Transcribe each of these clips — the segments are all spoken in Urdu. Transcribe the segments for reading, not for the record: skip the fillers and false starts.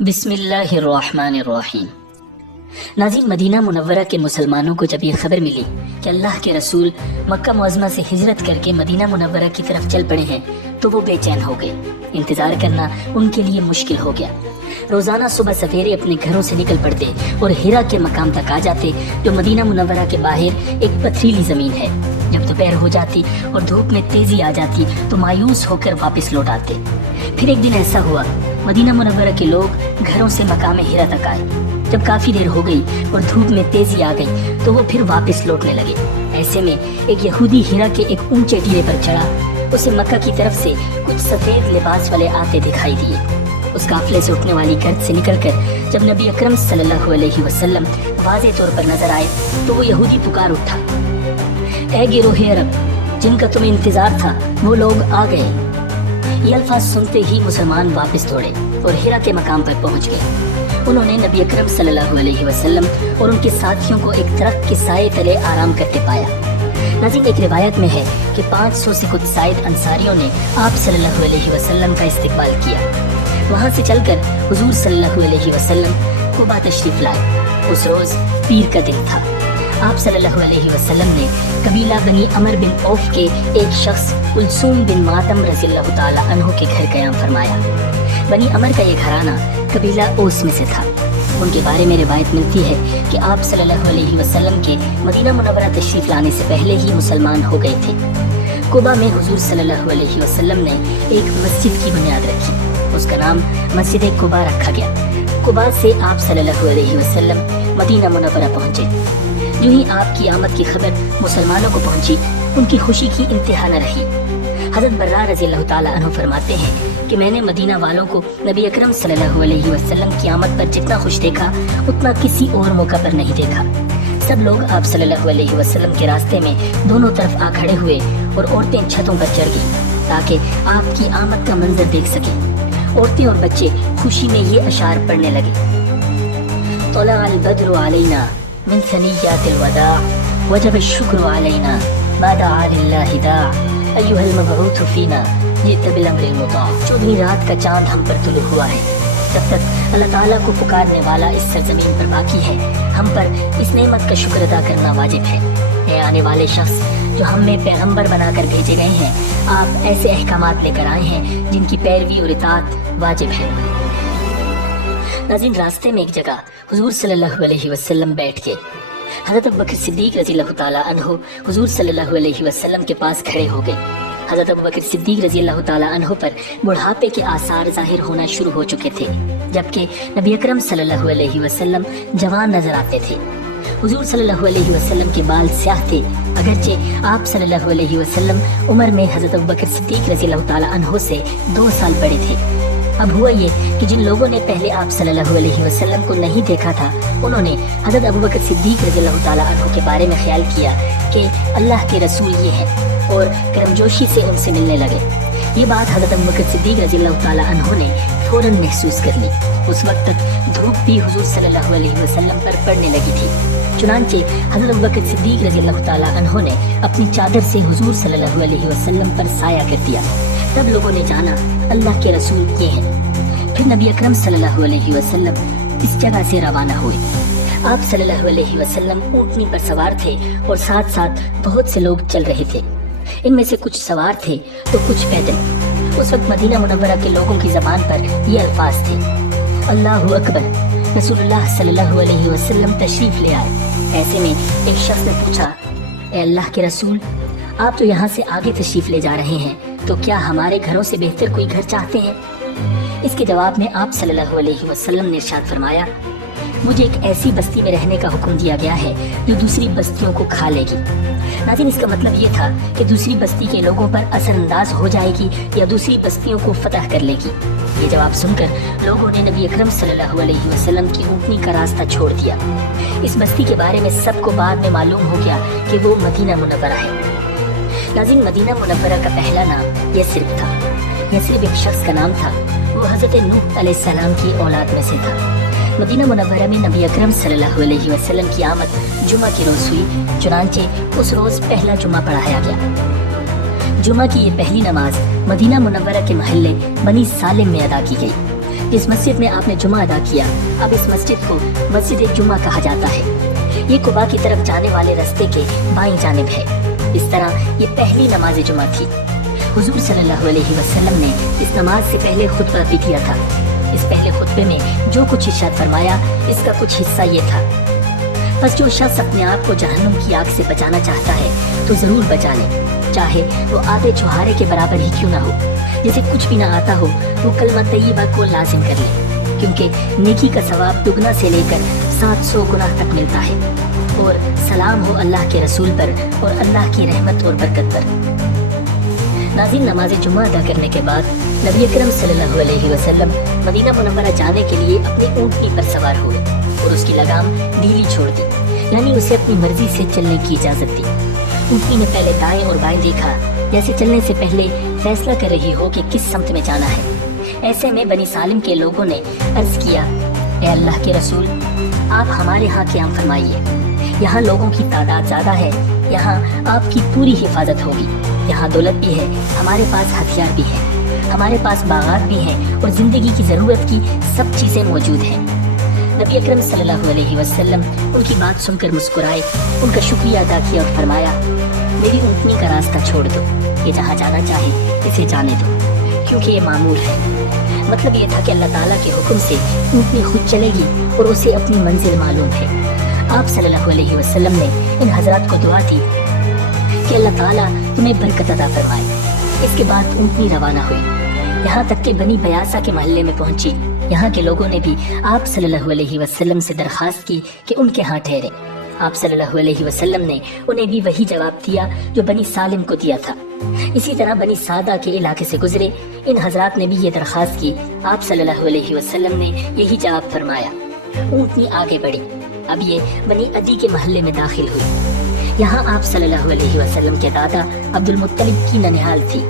بسم اللہ الرحمن الرحیم۔ ناظرین، مدینہ منورہ کے مسلمانوں کو جب یہ خبر ملی کہ اللہ کے رسول مکہ معظمہ سے ہجرت کر کے مدینہ منورہ کی طرف چل پڑے ہیں تو وہ بے چین ہو گئے۔ انتظار کرنا ان کے لیے مشکل ہو گیا۔ روزانہ صبح سویرے اپنے گھروں سے نکل پڑتے اور ہرا کے مقام تک آ جاتے جو مدینہ منورہ کے باہر ایک پتھریلی زمین ہے۔ جب دوپہر ہو جاتی اور دھوپ میں تیزی آ جاتی تو مایوس ہو کر واپس لوٹ آتے۔ پھر ایک دن ایسا ہوا، مدینہ منورہ کے لوگ گھروں سے مقام ہرا تک آئے۔ جب کافی دیر ہو گئی اور دھوپ میں تیزی آ گئی تو وہ پھر واپس لوٹنے لگے۔ ایسے میں ایک یہودی ہرا کے ایک اونچے ٹیلے پر چڑھا۔ اسے مکہ کی طرف سے کچھ سفید لباس والے آتے دکھائی دیے۔ اس قافلے سے اٹھنے والی گرد سے نکل کر جب نبی اکرم صلی اللہ علیہ وسلم واضح طور پر نظر آئے تو وہ یہودی پکار اٹھا، اے گروہ عرب، جن کا تمہیں انتظار تھا وہ لوگ آ گئے۔ یہ الفاظ سنتے ہی مسلمان واپس دوڑے اور ہرا کے مقام پر پہنچ گئے۔ انہوں نے نبی اکرم صلی اللہ علیہ وسلم اور ان کے ساتھیوں کو ایک درخت کے سائے تلے آرام کرتے پایا۔ ناظرین، ایک روایت میں ہے کہ 500 سے کچھ زائد انصاریوں نے آپ صلی اللہ علیہ وسلم کا استقبال کیا۔ وہاں سے چل کر حضور صلی اللہ علیہ وسلم قباء تشریف لائے۔ اس روز پیر کا دن تھا۔ آپ صلی اللہ علیہ وسلم نے قبیلہ بنی عمر بن عوف کے ایک شخص کلثوم بن ماتم رضی اللہ تعالی عنہ کے گھر قیام فرمایا۔ بنی عمر کا یہ گھرانہ قبیلہ اوس میں سے تھا۔ ان کے بارے میں روایت ملتی ہے کہ آپ صلی اللہ علیہ وسلم کے مدینہ منورہ تشریف لانے سے پہلے ہی مسلمان ہو گئے تھے۔ قباء میں حضور صلی اللہ علیہ وسلم نے ایک مسجد کی بنیاد رکھی۔ اس کا نام مسجد قباء رکھا گیا۔ قباء سے آپ صلی اللہ علیہ وسلم مدینہ منورہ پہنچے۔ جو ہی آپ کی آمد کی خبر مسلمانوں کو پہنچی، ان کی خوشی کی انتہا نہ رہی۔ حضرت برا رضی اللہ تعالیٰ عنہ فرماتے ہیں کہ میں نے مدینہ والوں کو نبی اکرم صلی اللہ علیہ وسلم کی آمد پر جتنا خوش دیکھا اتنا کسی اور موقع پر نہیں دیکھا۔ سب لوگ آپ صلی اللہ علیہ وسلم کے راستے میں دونوں طرف آ کھڑے ہوئے اور عورتیں چھتوں پر چڑھ گئیں تاکہ آپ کی آمد کا منظر دیکھ سکیں۔ عورتیں اور بچے خوشی میں یہ اشعار پڑھنے لگے، طلع البدر علینا من ثنیات الوداع وجب الشکر علینا ما دعا للہ داع ایھا المبعوث فینا جئت بالامر المطاع۔ 14ویں رات کا چاند ہم پر طلوع ہوا ہے۔ جب تک اللہ تعالیٰ کو پکارنے والا اس سرزمین پر باقی ہے، ہم پر اس نعمت کا شکر ادا کرنا واجب ہے۔ اے آنے والے شخص جو ہم میں پیغمبر بنا کر بھیجے گئے ہیں، آپ ایسے احکامات لے کر آئے ہیں جن کی پیروی اور اطاعت واجب ہے۔ ناظرین، راستے میں ایک جگہ حضور صلی اللہ علیہ وسلم بیٹھ گئے۔ حضرت ابوبکر صدیق رضی اللہ تعالیٰ عنہ حضور صلی اللہ علیہ وسلم کے پاس کھڑے ہو گئے۔ حضرت ابوبکر صدیق رضی اللہ تعالیٰ عنہ پر بڑھاپے کے آثار ظاہر ہونا شروع ہو چکے تھے، جبکہ نبی اکرم صلی اللہ علیہ وسلم جوان نظر آتے تھے۔ حضور صلی اللہ علیہ وسلم کے بال سیاہ تھے، اگرچہ آپ صلی اللہ علیہ وسلم عمر میں حضرت ابوبکر صدیق رضی اللہ تعالیٰ عنہ سے 2 سال بڑے تھے۔ اب ہوا یہ کہ جن لوگوں نے پہلے آپ صلی اللہ علیہ وسلم کو نہیں دیکھا تھا، انہوں نے حضرت ابوبکر صدیق رضی اللہ تعالیٰ عنہ کے بارے میں خیال کیا کہ اللہ کے رسول یہ ہیں، اور کرمجوشی سے ان سے ملنے لگے۔ یہ بات حضرت ابوبکر صدیق رضی اللہ تعالیٰ عنہ نے فوراً محسوس کر لی۔ اس وقت تک دھوپ بھی حضور صلی اللہ علیہ وسلم پر پڑنے لگی تھی، چنانچہ حضرت ابوبکر صدیق رضی اللہ تعالیٰ عنہ نے اپنی چادر سے حضور صلی اللہ علیہ وسلم پر سایہ کر دیا۔ تب لوگوں نے جانا اللہ کے رسول یہ ہیں۔ پھر نبی اکرم صلی اللہ علیہ وسلم اس جگہ سے روانہ ہوئے۔ آپ صلی اللہ علیہ وسلم اونٹنی پر سوار تھے اور ساتھ ساتھ بہت سے لوگ چل رہے تھے۔ ان میں سے کچھ سوار تھے تو کچھ پیدل۔ اس وقت مدینہ منورہ کے لوگوں کی زبان پر یہ الفاظ تھے، اللہ اکبر، رسول اللہ صلی اللہ علیہ وسلم تشریف لے آئے۔ ایسے میں ایک شخص نے پوچھا، اے اللہ کے رسول، آپ تو یہاں سے آگے تشریف لے جا رہے ہیں، تو کیا ہمارے گھروں سے بہتر کوئی گھر چاہتے ہیں؟ اس کے جواب میں آپ صلی اللہ علیہ وسلم نے ارشاد فرمایا، مجھے ایک ایسی بستی میں رہنے کا حکم دیا گیا ہے جو دوسری بستیوں کو کھا لے گی۔ ناظرین، اس کا مطلب یہ تھا کہ دوسری بستی کے لوگوں پر اثر انداز ہو جائے گی یا دوسری بستیوں کو فتح کر لے گی۔ یہ جواب سن کر لوگوں نے نبی اکرم صلی اللہ علیہ وسلم کی اونٹنی کا راستہ چھوڑ دیا۔ اس بستی کے بارے میں سب کو بعد میں معلوم ہو گیا کہ وہ مدینہ منورہ ہے۔ ناظرین، مدینہ منورہ کا پہلا نام یثرب تھا۔ یثرب ایک شخص کا نام تھا، وہ حضرت نوح علیہ السلام کی اولاد میں سے تھا۔ مدینہ منورہ میں نبی اکرم صلی اللہ علیہ وسلم کی آمد جمعہ کی روز ہوئی، چنانچہ اس روز پہلا جمعہ پڑھایا گیا۔ جمعہ کی یہ پہلی نماز مدینہ منورہ کے محلے بنی سالم میں ادا کی گئی۔ جس مسجد میں آپ نے جمعہ ادا کیا اب اس مسجد کو مسجد جمعہ کہا جاتا ہے۔ یہ قباء کی طرف جانے والے راستے کے بائیں جانب ہے۔ اس طرح یہ پہلی نماز جمعہ تھی۔ حضور صلی اللہ علیہ وسلم نے اس نماز سے پہلے خطبہ بھی دیا تھا۔ اس پہلے خطبے میں جو کچھ ارشاد فرمایا اس کا کچھ حصہ یہ تھا: بس جو شخص اپنے آپ کو جہنم کی آگ سے بچانا چاہتا ہے تو ضرور بچا لے، چاہے وہ آدھے چوہارے کے برابر ہی کیوں نہ ہو۔ جسے کچھ بھی نہ آتا ہو وہ کلمہ طیبہ کو لازم کر لے، کیونکہ نیکی کا ثواب دگنا سے لے کر 700 گنا تک ملتا ہے۔ اور سلام ہو اللہ کے رسول پر اور اللہ کی رحمت اور برکت پر۔ ناظرین، نماز جمعہ ادا کرنے کے بعد نبی اکرم صلی اللہ علیہ وسلم مدینہ منورہ جانے کے لیے اپنی اونٹنی پر سوار ہوئے اور اس کی لگام ڈھیلی چھوڑ دی، یعنی اسے اپنی مرضی سے چلنے کی اجازت دی۔ اونٹنی نے پہلے دائیں اور بائیں دیکھا، جیسے چلنے سے پہلے فیصلہ کر رہی ہو کہ کس سمت میں جانا ہے۔ ایسے میں بنی سالم کے لوگوں نے عرض کیا: اے اللہ کے رسول، آپ ہمارے ہاں قیام فرمائیے۔ یہاں لوگوں کی تعداد زیادہ ہے، یہاں آپ کی پوری حفاظت ہوگی۔ یہاں دولت بھی ہے، ہمارے پاس ہتھیار بھی ہے، ہمارے پاس باغات بھی ہیں اور زندگی کی ضرورت کی سب چیزیں موجود ہیں۔ نبی اکرم صلی اللہ علیہ وسلم ان کی بات سن کر مسکرائے، ان کا شکریہ ادا کیا اور فرمایا: میری اونٹنی کا راستہ چھوڑ دو، یہ جہاں جانا چاہے اسے جانے دو، کیونکہ یہ معمول ہے۔ مطلب یہ تھا کہ اللہ تعالیٰ کے حکم سے اونٹنی خود چلے گی اور اسے اپنی منزل معلوم ہے۔ آپ صلی اللہ علیہ وسلم نے ان حضرات کو دعا دی کہ اللہ تعالیٰ تمہیں برکت عطا فرمائے۔ اس کے بعد اونٹنی روانہ ہوئی، یہاں تک کہ بنی بیاسا کے محلے میں پہنچی۔ یہاں کے لوگوں نے بھی آپ صلی اللہ علیہ وسلم سے درخواست کی کہ ان کے ہاں ٹھہرے۔ آپ صلی اللہ علیہ وسلم نے انہیں بھی وہی جواب دیا جو بنی سالم کو دیا تھا۔ اسی طرح بنی سعدہ کے علاقے سے گزرے ان حضرات نے بھی یہ درخواست کی، آپ صلی اللہ علیہ وسلم نے یہی جواب فرمایا۔ اونٹنی آگے بڑھی، اب یہ بنی عدی کے محلے میں داخل ہوئی۔ یہاں آپ صلی اللہ علیہ وسلم کے دادا عبد المطلب کی ننہال تھی۔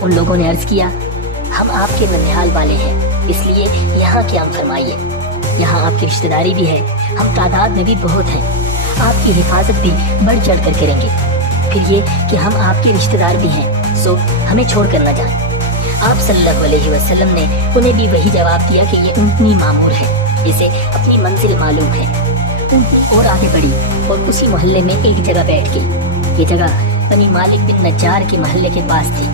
ان لوگوں نے عرض کیا: ہم آپ کے ننہال والے ہیں، اس لیے یہاں قیام فرمائیے۔ یہاں آپ کی رشتہ داری بھی ہے، ہم تعداد میں بھی بہت ہیں، آپ کی حفاظت بھی بڑھ چڑھ کر کریں گے۔ پھر یہ کہ ہم آپ کے رشتہ دار بھی ہیں، سو ہمیں چھوڑ کر نہ جائیں۔ آپ صلی اللہ علیہ وسلم نے انہیں بھی وہی جواب دیا کہ یہ اونٹنی معمور ہے، اسے اپنی منزل معلوم ہے۔ اونٹنی اور آگے بڑھی اور اسی محلے میں ایک جگہ بیٹھ گئی۔ یہ جگہ بنی مالک بن نجار کے محلے کے پاس تھی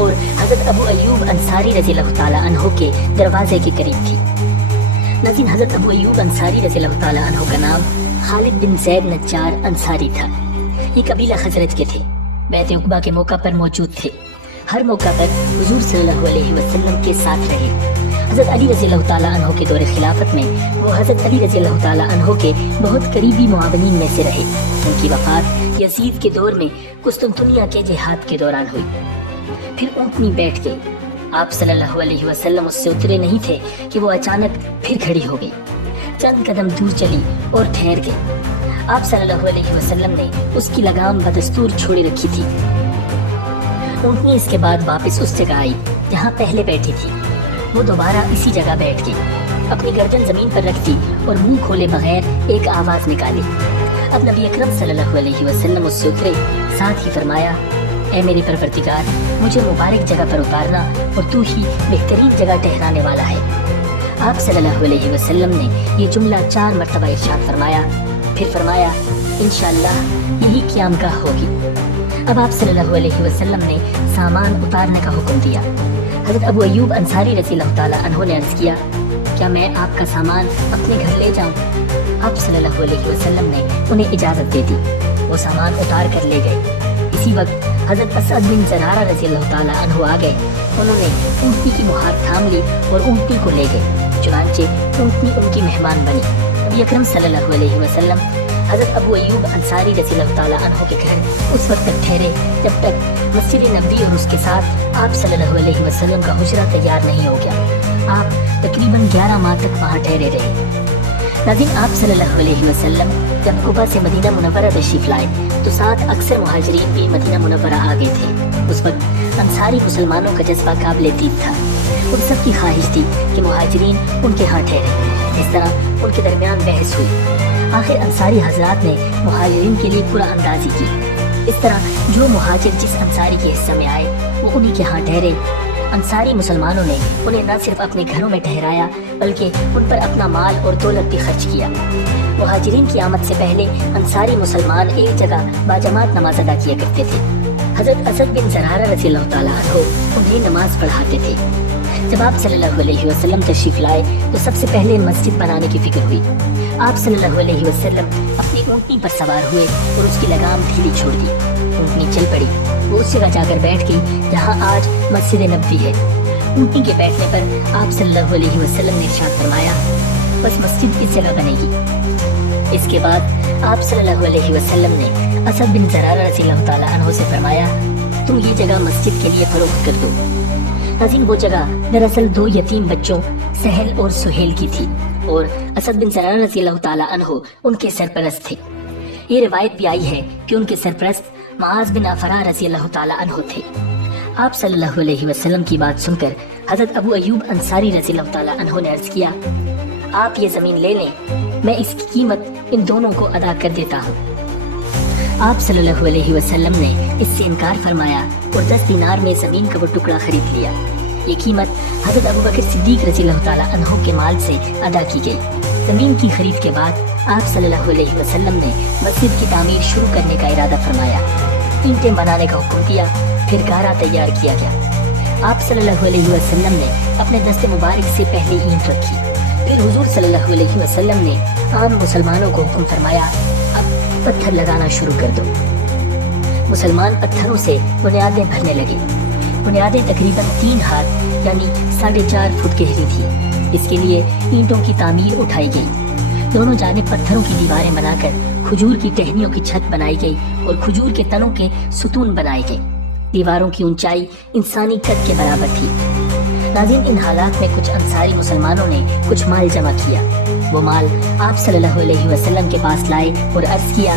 اور حضرت ابو ایوب انصاری رضی اللہ تعالیٰ عنہ کے دروازے کے قریب تھی۔ ناظرین، حضرت ابو ایوب انصاری رضی اللہ تعالیٰ عنہ کا نام خالد بن زید نجار انصاری تھا۔ یہ قبیلہ خزرج کے تھے، بیعت عقبہ کے موقع پر موجود تھے۔ ہر موقع پر حضور صلی اللہ علیہ وسلم کے ساتھ رہے۔ حضرت علی رضی اللہ تعالیٰ عنہ کے دور خلافت میں وہ حضرت علی رضی اللہ تعالیٰ عنہ کے بہت قریبی معاونین میں سے رہے۔ ان کی وفات یزید کے دور میں قسطنطنیہ کے جہاد کے دوران ہوئی۔ پھر اونٹنی بیٹھ گئی۔ آپ صلی اللہ علیہ وسلم اس سے اترے نہیں تھے کہ وہ اچانک پھر کھڑی ہو گئی، چند قدم دور چلی اور ٹھہر گئی۔ آپ صلی اللہ علیہ وسلم نے اس کی لگام بدستور چھوڑے رکھی تھی۔ اونٹنی اس کے بعد واپس اس جگہ آئی جہاں پہلے بیٹھی تھی۔ وہ دوبارہ اسی جگہ بیٹھ گئی، اپنی گردن زمین پر رکھ دی اور منہ کھولے بغیر ایک آواز نکالی۔ اب نبی اکرم صلی اللہ علیہ وسلم اس سے اترے، ساتھ ہی فرمایا: اے میرے پروردگار، مجھے مبارک جگہ پر اتارنا اور تو ہی بہترین جگہ ٹھہرانے والا ہے۔ آپ صلی اللہ علیہ وسلم نے یہ جملہ 4 مرتبہ ارشاد فرمایا، پھر فرمایا: انشاءاللہ یہی قیام گاہ ہوگی۔ اب آپ صلی اللہ علیہ وسلم نے سامان اتارنے کا حکم دیا۔ حضرت ابو ایوب انصاری رضی اللہ تعالیٰ عنہ نے عرض کیا: کیا میں آپ کا سامان اپنے گھر لے جاؤں؟ آپ صلی اللہ علیہ وسلم نے انہیں اجازت دے دی۔ وہ سامان اتار کر لے گئے۔ اسی وقت حضرت اسعد بن زرارہ رضی اللہ تعالیٰ عنہ آ گئے۔ انہوں نے اونٹنی کی مہار تھام لی اور اونٹنی کو لے گئے، چنانچہ اونٹنی ان کی مہمان بنی۔ نبی اکرم صلی اللہ علیہ وسلم حضرت ابو ایوب انصاری رضی اللہ تعالیٰ عنہ کے گھر اس وقت تک ٹھہرے جب تک مسجد نبوی اور اس کے ساتھ آپ صلی اللہ علیہ وسلم کا حجرہ تیار نہیں ہو گیا۔ آپ تقریباً 11 ماہ تک وہاں ٹھہرے رہے۔ ناظرین، آپ صلی اللہ علیہ وسلم جب قباء سے مدینہ منورہ تشریف لائے تو ساتھ اکثر مہاجرین بھی مدینہ منورہ آ گئے تھے۔ اس وقت انصاری مسلمانوں کا جذبہ قابل دید تھا۔ ان سب کی خواہش تھی کہ مہاجرین ان کے ہاں ٹھہرے۔ اس طرح ان کے درمیان بحث ہوئی۔ آخر انصاری حضرات نے مہاجرین کے لیے قرعہ اندازی کی۔ اس طرح جو مہاجر جس انصاری کے حصے میں آئے وہ انہی کے ہاں ٹھہرے۔ انصاری مسلمانوں نے انہیں نہ صرف اپنے گھروں میں ٹھہرایا بلکہ ان پر اپنا مال اور دولت بھی خرچ کیا۔ مہاجرین کی آمد سے پہلے انصاری مسلمان ایک جگہ باجماعت نماز ادا کیا کرتے تھے۔ حضرت اسد بن زرارہ رضی اللہ تعالیٰ عنہ انہیں نماز پڑھاتے تھے۔ جب آپ صلی اللہ علیہ وسلم تشریف لائے تو سب سے پہلے مسجد بنانے کی فکر ہوئی۔ آپ صلی اللہ علیہ وسلم اپنی اونٹنی پر سوار ہوئے اور اس کی لگام ڈھیلی چھوڑ دی۔ اونٹنی چل پڑی، وہ اس جگہ جا کر بیٹھ گئی جہاں آج مسجد نبوی ہے۔ اونٹنی کے بیٹھنے پر آپ صلی اللہ علیہ وسلم نے ارشاد فرمایا، بس مسجد اس جگہ بنے گی۔ اس کے بعد آپ صلی اللہ علیہ وسلم نے اسد بن زرارہ رضی اللہ تعالیٰ عنہ سے فرمایا، تم یہ جگہ مسجد کے لیے فروخت کر دو۔ ناظرین، وہ جگہ دراصل دو یتیم بچوں سہل اور سہیل کی تھی اور اسد بن زرارہ رضی اللہ تعالیٰ عنہ ان کے سرپرست تھے۔ یہ روایت بھی آئی ہے کہ ان کے سرپرست معاذ بن افرا رضی اللہ تعالیٰ عنہ تھے۔ آپ صلی اللہ علیہ وسلم کی بات سن کر حضرت ابو ایوب انصاری رضی اللہ تعالیٰ عنہ نے عرض کیا، آپ یہ زمین لے لیں، میں اس کی قیمت ان دونوں کو ادا کر دیتا ہوں۔ آپ صلی اللہ علیہ وسلم نے اس سے انکار فرمایا اور 10 دینار میں زمین کا وہ ٹکڑا خرید لیا۔ یہ قیمت حضرت ابوبکر صدیق رضی اللہ تعالیٰ عنہ کے مال سے ادا کی گئی۔ زمین کی خرید کے بعد آپ صلی اللہ علیہ وسلم نے مسجد کی تعمیر شروع کرنے کا ارادہ فرمایا۔ اینٹیں بنانے کا حکم دیا، پھر گارا تیار کیا گیا۔ آپ صلی اللہ علیہ وسلم نے اپنے دست مبارک سے پہلے اینٹ رکھی، پھر حضور صلی اللہ علیہ وسلم نے عام مسلمانوں کو حکم فرمایا، اب پتھر لگانا شروع کر دو۔ مسلمان پتھروں سے بنیادیں بھرنے لگے۔ بنیادیں تقریباً 3 ہاتھ یعنی 4.5 فٹ گہری تھی۔ اس کے لیے اینٹوں کی تعمیر اٹھائی گئی۔ دونوں جانب پتھروں کی دیواریں بنا کر کھجور کی ٹہنیوں کی چھت بنائی گئی اور کھجور کے تنوں کے ستون بنائے گئے۔ دیواروں کی اونچائی انسانی قد کے برابر تھی۔ ناظرین، ان حالات میں کچھ انصاری مسلمانوں نے کچھ مال جمع کیا۔ وہ مال آپ صلی اللہ علیہ وسلم کے پاس لائے اور عرض کیا،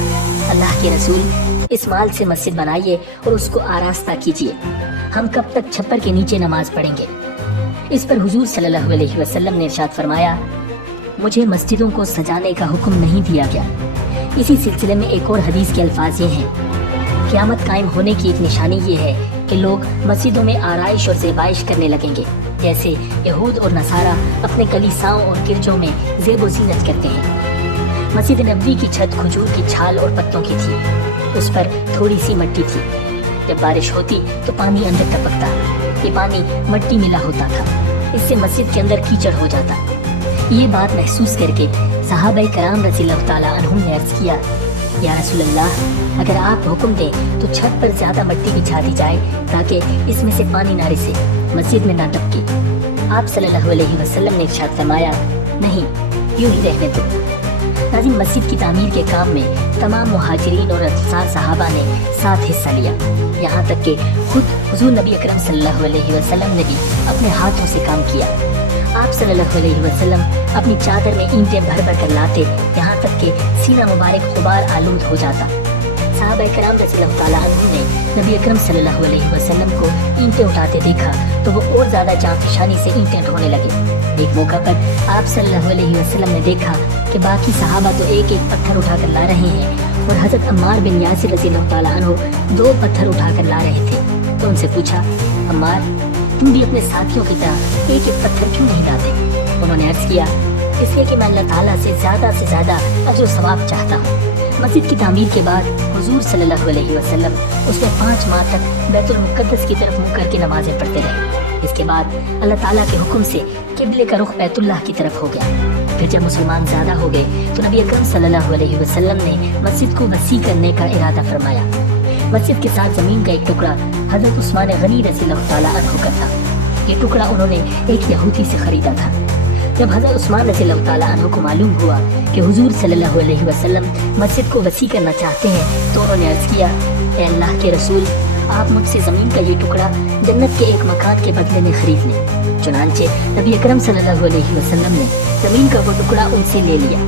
اللہ کے رسول، اس مال سے مسجد بنائیے اور اس کو آراستہ کیجیے، ہم کب تک چھپر کے نیچے نماز پڑھیں گے؟ اس پر حضور صلی اللہ علیہ وسلم نے ارشاد فرمایا، مجھے مسجدوں کو سجانے کا حکم نہیں دیا گیا۔ اسی سلسلے میں ایک اور حدیث کے الفاظ یہ ہیں، قیامت قائم ہونے کی ایک نشانی یہ ہے کہ لوگ مسجدوں میں آرائش اور زیبائش کرنے لگیں گے، جیسے یہود اور نصارہ اپنے کلیساؤں اور گرجوں میں زیب و زینت کرتے ہیں۔ مسجد نبوی کی چھت کھجور کی چھال اور پتوں کی تھی، اس پر تھوڑی سی مٹی تھی۔ جب بارش ہوتی تو پانی اندر ٹپکتا، یہ پانی مٹی ملا ہوتا تھا، اس سے مسجد کے اندر کیچڑ ہو جاتا۔ یہ بات محسوس کر کے صحابہ کرام رضی اللہ تعالیٰ عنہم نے عرض کیا، یا رسول اللہ، اگر آپ حکم دیں تو چھت پر زیادہ مٹی بچھا دی جائے تاکہ اس میں سے پانی نہ رسے، مسجد میں نہ ٹپکے۔ آپ صلی اللہ علیہ وسلم نے ارشاد فرمایا، نہیں، یوں ہی رہنے دو۔ ناظرین، مسجد کی تعمیر کے کام میں تمام مہاجرین اور انصار صحابہ نے ساتھ حصہ لیا، یہاں تک کہ خود حضور نبی اکرم صلی اللہ علیہ وسلم نے بھی اپنے ہاتھوں سے کام کیا۔ آپ صلی اللہ علیہ وسلم اپنی چادر میں اینٹیں بھر بھر کر لاتے، یہاں تک کہ سینہ مبارک غبار آلود ہو جاتا۔ صحابہ کرام رضی اللہ تعالیٰ عنہ نے نبی اکرم صلی اللہ علیہ وسلم کو اینٹیں اٹھاتے دیکھا تو وہ اور زیادہ جانفشانی سے اینٹیں ڈھونے لگے۔ ایک موقع پر آپ صلی اللہ علیہ وسلم نے دیکھا کہ باقی صحابہ تو ایک ایک پتھر اٹھا کر لا رہے ہیں اور حضرت عمار بن یاسر رضی اللہ تعالیٰ عنہ 2 پتھر اٹھا کر لا رہے تھے، تو ان سے پوچھا، عمار، تم بھی اپنے ساتھیوں کی طرح ایک ایک پتھر کیوں نہیں لاتے؟ انہوں نے عرض کیا، اس لیے کہ میں اللہ تعالیٰ سے زیادہ اجر و ثواب چاہتا ہوں۔ مسجد کی تعمیر کے بعد حضور صلی اللہ علیہ وسلم اس میں 5 ماہ تک بیت المقدس کی طرف منہ کر کے نمازیں پڑھتے رہے۔ اس کے بعد اللہ تعالیٰ کے حکم سے قبلے کا رخ بیت اللہ کی طرف ہو گیا۔ پھر جب مسلمان زیادہ ہو گئے تو نبی اکرم صلی اللہ علیہ وسلم نے مسجد کو وسیع کرنے کا ارادہ فرمایا۔ مسجد کے ساتھ زمین کا ایک ٹکڑا حضرت عثمان غنی رضی اللہ تعالیٰ عنہ کا تھا۔ یہ ٹکڑا انہوں نے ایک یہودی سے خریدا تھا۔ جب حضرت عثمان رضی اللہ تعالیٰ عنہ کو معلوم ہوا کہ حضور صلی اللہ علیہ وسلم مسجد کو وسیع کرنا چاہتے ہیں تو انہوں نے عرض کیا، اے اللہ کے رسول، آپ مجھ سے زمین کا یہ ٹکڑا جنت کے ایک مکان کے بدلے میں خرید لیں۔ چنانچہ نبی اکرم صلی اللہ علیہ وسلم نے زمین کا وہ ٹکڑا ان سے لے لیا۔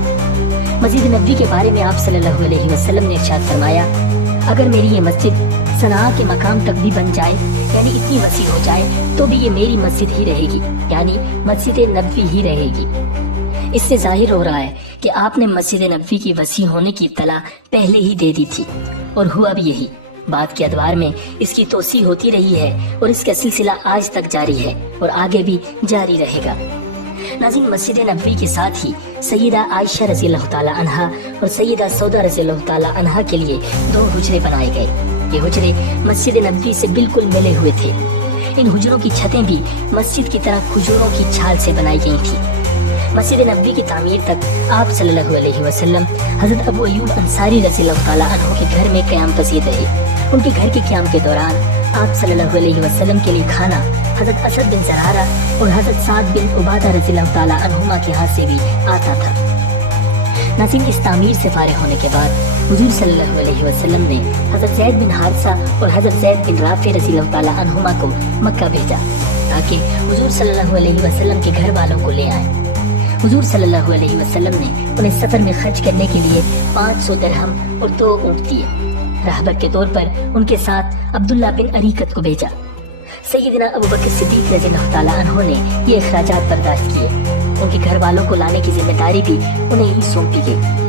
مسجد نبوی کے بارے میں آپ صلی اللہ علیہ وسلم نے ارشاد فرمایا، اگر میری یہ مسجد صنعاء کے مقام تک بھی بن جائے، یعنی اتنی وسیع ہو جائے، تو بھی یہ میری مسجد ہی رہے گی، یعنی مسجد نبوی ہی رہے گی۔ اس سے ظاہر ہو رہا ہے کہ آپ نے مسجد نبوی کی وسیع ہونے کی اطلاع پہلے ہی دے دی تھی، اور ہوا بھی یہی۔ بعد کے ادوار میں اس کی توسیع ہوتی رہی ہے اور اس کا سلسلہ آج تک جاری ہے اور آگے بھی جاری رہے گا۔ ناظرین، مسجد نبوی کے ساتھ ہی سیدہ عائشہ رضی اللہ تعالی عنہا اور سیدہ سودا رضی اللہ تعالی عنہا کے لیے 2 حجرے بنائے گئے۔ یہ حجرے مسجد نبوی سے بالکل ملے ہوئے تھے۔ ان حجروں کی چھتیں بھی مسجد کی طرح کھجوروں کی چھال سے بنائی گئی تھی۔ مسجد نبوی کی تعمیر تک آپ صلی اللہ علیہ وسلم حضرت ابو ایوب انصاری رضی اللہ تعالی عنہ کے گھر میں قیام پذیر رہے۔ ان کے گھر کے قیام کے دوران آپ صلی اللہ علیہ وسلم کے لیے کھانا حضرت اسد بن زرارہ اور حضرت سعد بن عبادہ رضی اللہ تعالی عنہما کے ہاتھ سے بھی آتا تھا۔ ناظرین، اس تعمیر سے فارغ ہونے کے بعد حضور صلی اللہ علیہ وسلم نے حضرت زید بن حارثہ اور حضرت زید بن رافع رضی اللہ تعالی عنہما کو مکہ بھیجا تاکہ حضور صلی اللہ علیہ وسلم کے گھر والوں کو لے آئیں۔ حضور صلی اللہ علیہ وسلم نے انہیں سفر میں خرچ کرنے کے لیے 500 درہم اور 2 اونٹ دیے۔ رہبر کے طور پر ان کے ساتھ عبداللہ بن اریکت کو بھیجا۔ سیدنا ابوبکر صدیق رضی اللہ تعالی عنہ نے یہ اخراجات برداشت کیے۔ ان کے گھر والوں کو لانے کی ذمہ داری بھی انہیں ہی سونپی گئی۔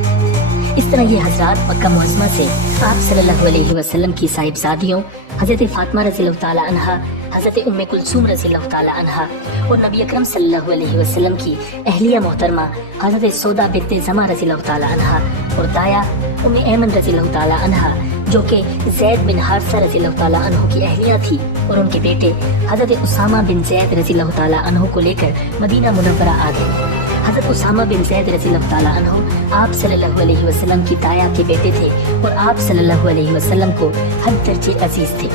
اس طرح یہ حضرات مکہ معظمہ سے آپ صلی اللہ علیہ وسلم کی صاحبزادیوں حضرت فاطمہ رضی اللہ تعالی عنہا، حضرت ام کلثوم رضی اللہ تعالی عنہا اور نبی اکرم صلی اللہ علیہ وسلم کی اہلیہ محترمہ حضرت سودا بنت زمع رضی اللہ تعالی عنہا اور دایا ام ایمن رضی اللہ تعالی عنہا جو کہ زید بن حارثہ رضی اللہ تعالی عنہ کی اہلیہ تھی اور ان کے بیٹے حضرت اسامہ بن زید رضی اللہ تعالی عنہ کو لے کر مدینہ منورہ آ گئے۔ حضرت اسامہ بن زید رضی اللہ تعالی عنہ آپ صلی اللہ علیہ وسلم کی دایا کے بیٹے تھے اور آپ صلی اللہ علیہ وسلم کو حد درجے عزیز تھے۔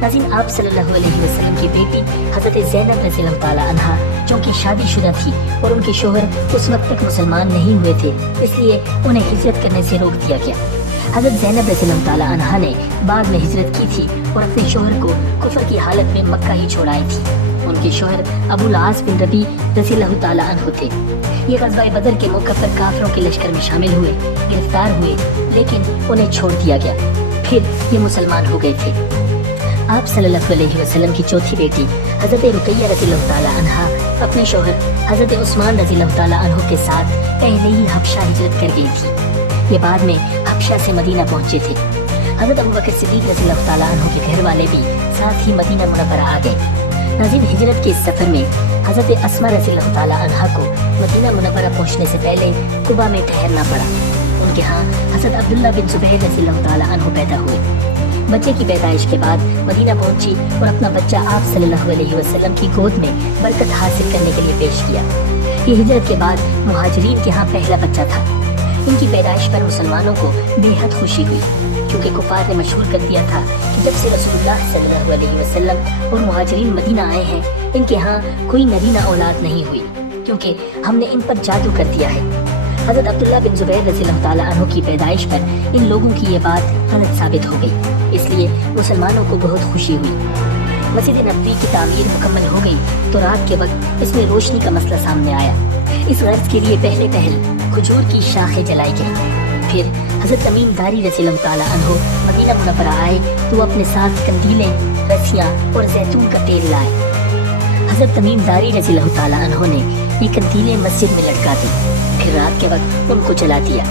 ناظرین، آپ صلی اللہ علیہ وسلم کی بیٹی حضرت زینب رضی اللہ تعالی عنہا جو کہ شادی شدہ تھی اور ان کے شوہر اس وقت تک مسلمان نہیں ہوئے تھے، اس لیے انہیں ہجرت کرنے سے روک دیا گیا۔ حضرت زینب رضی اللہ تعالی عنہا نے بعد میں ہجرت کی تھی اور اپنے شوہر کو کفر کی حالت میں مکہ ہی چھوڑائی تھی۔ ان کے شوہر ابو العاص بن ربیع رضی اللہ تعالی عنہ تھے۔ یہ غزوہ بدر کے موقع پر کافروں کے لشکر میں شامل ہوئے، گرفتار ہوئے، لیکن انہیں چھوڑ دیا گیا۔ پھر یہ مسلمان ہو گئے تھے۔ آپ صلی اللہ علیہ وسلم کی چوتھی بیٹی حضرت رقیہ رضی اللہ تعالی عنہا اپنے شوہر حضرت عثمان رضی اللہ تعالی عنہ کے ساتھ پہلے ہی حبشہ ہجرت کر گئی تھی۔ یہ بعد میں حبشہ سے مدینہ پہنچے تھے۔ حضرت ابوبکر صدیق رضی اللہ تعالی عنہ کے گھر والے بھی ساتھ ہی مدینہ منورہ آ گئے۔ ناظرین، ہجرت کے اس سفر میں حضرت اسماء رضی اللہ تعالی عنہا کو مدینہ منورہ پہنچنے سے پہلے قباء میں ٹھہرنا پڑا۔ ان کے ہاں حضرت عبداللہ بن زبیر رضی اللہ تعالی عنہ پیدا ہوئے۔ بچے کی پیدائش کے بعد مدینہ پہنچی اور اپنا بچہ آپ صلی اللہ علیہ وسلم کی گود میں برکت حاصل کرنے کے لیے پیش کیا۔ یہ ہجرت کے بعد مہاجرین کے ہاں پہلا بچہ تھا۔ ان کی پیدائش پر مسلمانوں کو بے حد خوشی ہوئی، کیونکہ کفار نے مشہور کر دیا تھا کہ جب سے رسول اللہ صلی اللہ علیہ وسلم اور مہاجرین مدینہ آئے ہیں، ان کے ہاں کوئی نرینہ اولاد نہیں ہوئی، کیونکہ ہم نے ان پر جادو کر دیا ہے۔ حضرت عبداللہ بن زبیر رضی اللہ تعالی عنہ کی پیدائش پر ان لوگوں کی یہ بات غلط ثابت ہو گئی، اس لیے مسلمانوں کو بہت خوشی ہوئی۔ مسجد نبوی کی تعمیر مکمل ہو گئی تو رات کے وقت اس میں روشنی کا مسئلہ سامنے آیا۔ اس غرض کے لیے پہلے کھجور کی شاخیں جلائی گئی۔ پھر حضرت تمیم داری رضی اللہ تعالی عنہ مدینہ منورہ آئے تو وہ اپنے ساتھ قندیلیں، رسیاں اور زیتون کا تیل لائے۔ حضرت تمیم داری رضی اللہ تعالی عنہ نے یہ قندیلیں مسجد میں لٹکا دی، پھر رات کے وقت ان کو جلا دیا۔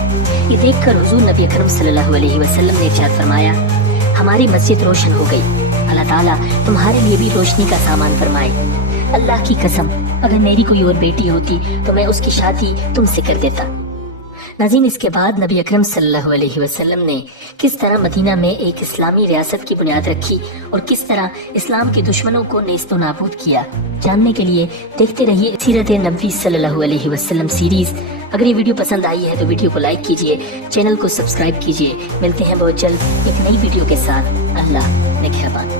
یہ دیکھ کر حضور نبی اکرم صلی اللہ علیہ وسلم نے ارشاد فرمایا، ہماری مسجد روشن ہو گئی، اللہ تعالیٰ تمہارے لیے بھی روشنی کا سامان فرمائے۔ اللہ کی قسم، اگر میری کوئی اور بیٹی ہوتی تو میں اس کی شادی تم سے کر دیتا۔ ناظرین، اس کے بعد نبی اکرم صلی اللہ علیہ وسلم نے کس طرح مدینہ میں ایک اسلامی ریاست کی بنیاد رکھی اور کس طرح اسلام کے دشمنوں کو نیست و نابود کیا، جاننے کے لیے دیکھتے رہیے سیرت نبوی صلی اللہ علیہ وسلم سیریز۔ اگر یہ ویڈیو پسند آئی ہے تو ویڈیو کو لائک کیجیے، چینل کو سبسکرائب کیجیے۔ ملتے ہیں بہت جلد ایک نئی ویڈیو کے ساتھ۔ اللہ نگہبان۔